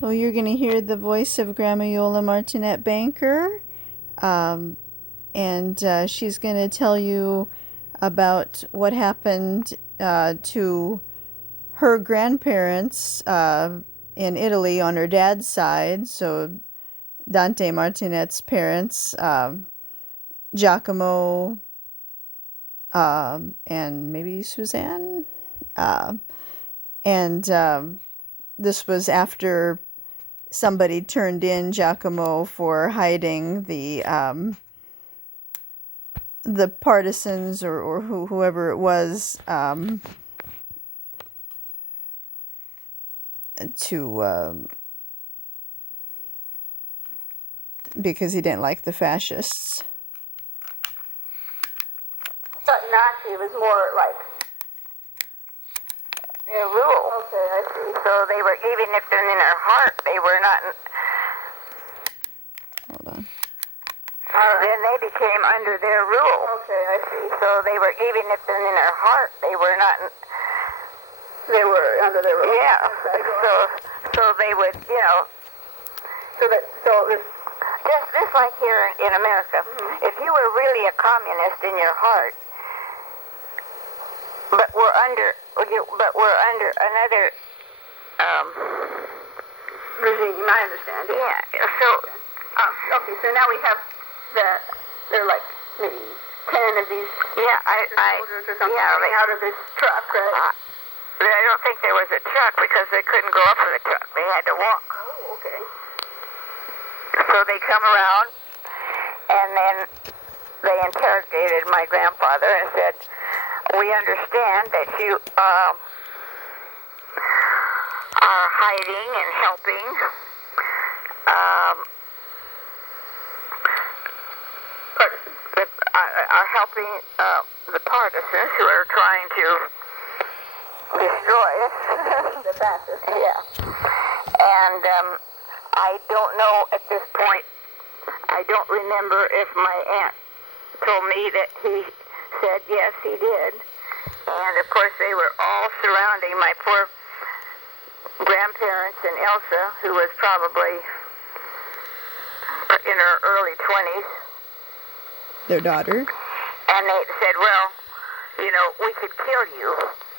So you're going to hear the voice of Grandma Iole Martinat Banker, and she's going to tell you about what happened to her grandparents in Italy on her dad's side. So Dante Martinat's parents, Giacomo, and maybe Suzanne. And this was after somebody turned in Giacomo for hiding the partisans or whoever it was because he didn't like the fascists. But Nazi was more like their rule. Okay, I see. So they were, even if they're in their heart, they were not. Hold on. Then they became under their rule. Okay, I see. So they were, even if they're in their heart, they were not. They were under their rule. Yeah. Okay, So they would, you know. So this. Just like here in America, if you were really a communist in your heart, but we're under another regime, I understand. Yeah. So okay, so now we have they're like maybe 10 of these soldiers or something coming out of this truck, right? I don't think there was a truck because they couldn't go up with a truck. They had to walk. Oh, okay. So they come around, and then they interrogated my grandfather and said, "We understand that you are hiding and helping the partisans who are trying to destroy us." The fascists. Yeah. And I don't know at this point, I don't remember if my aunt told me that he said yes, he did. And of course they were all surrounding my poor grandparents and Elsa, who was probably in her early 20s. Their daughter. And they said, well, you know, we could kill you.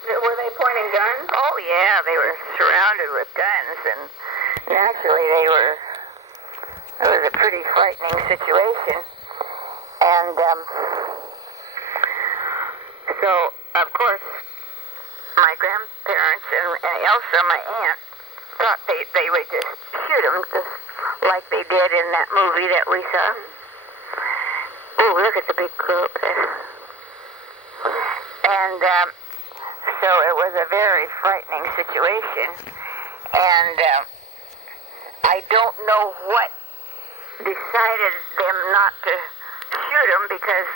Were they pointing guns? Oh yeah, they were surrounded with guns, and naturally it was a pretty frightening situation. And so, of course, my grandparents and Elsa, my aunt, thought they would just shoot him, just like they did in that movie that we saw. Oh, look at the big crow up there. And so it was a very frightening situation. And I don't know what decided them not to shoot him, because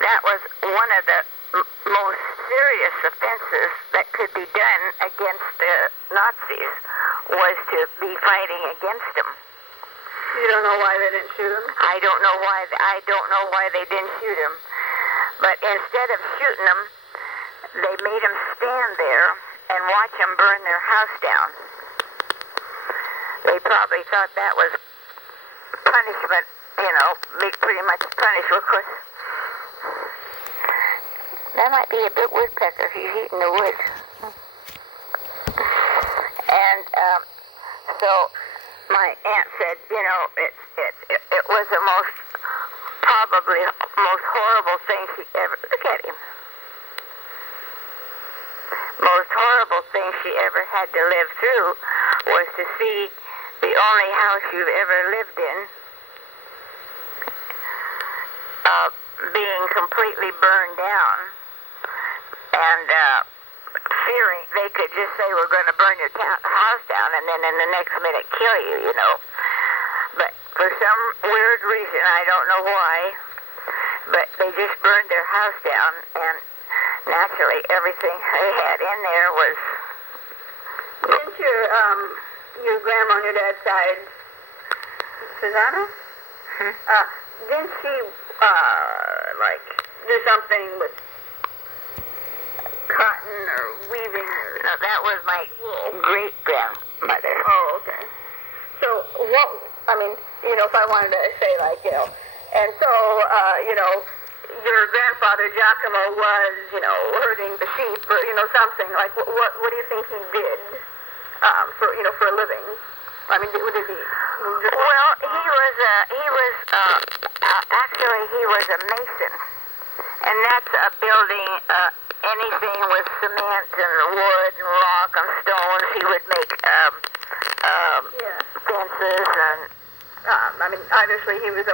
that was one of the most serious offenses that could be done against the Nazis, was to be fighting against them. You don't know why they didn't shoot him? I don't know why they didn't shoot him. But instead of shooting him, they made him stand there and watch him burn their house down. They probably thought that was punishment, you know, pretty much punishment. Of course, that might be a big woodpecker. He's eating the wood. And so my aunt said, you know, it was the probably most horrible thing she ever, look at him, most horrible thing she ever had to live through was to see the only house you've ever lived in being completely burned down, and fearing they could just say, we're going to burn your house down, and then in the next minute kill you, you know. But for some weird reason, I don't know why, but they just burned their house down, and naturally everything they had in there was... Didn't your grandma on your dad's side, Susanna? Didn't she, like, do something with cotton or weaving? Or... No, that was my great-grandmother. Oh, okay. So what, I mean, if I wanted to say like, and so, your grandfather Giacomo was, herding the sheep or, something, like what do you think he did, for a living? I mean, what did he? Well, actually he was a mason, and that's a building, anything with cement and wood and rock and stones, he would make, fences and... I mean, obviously he was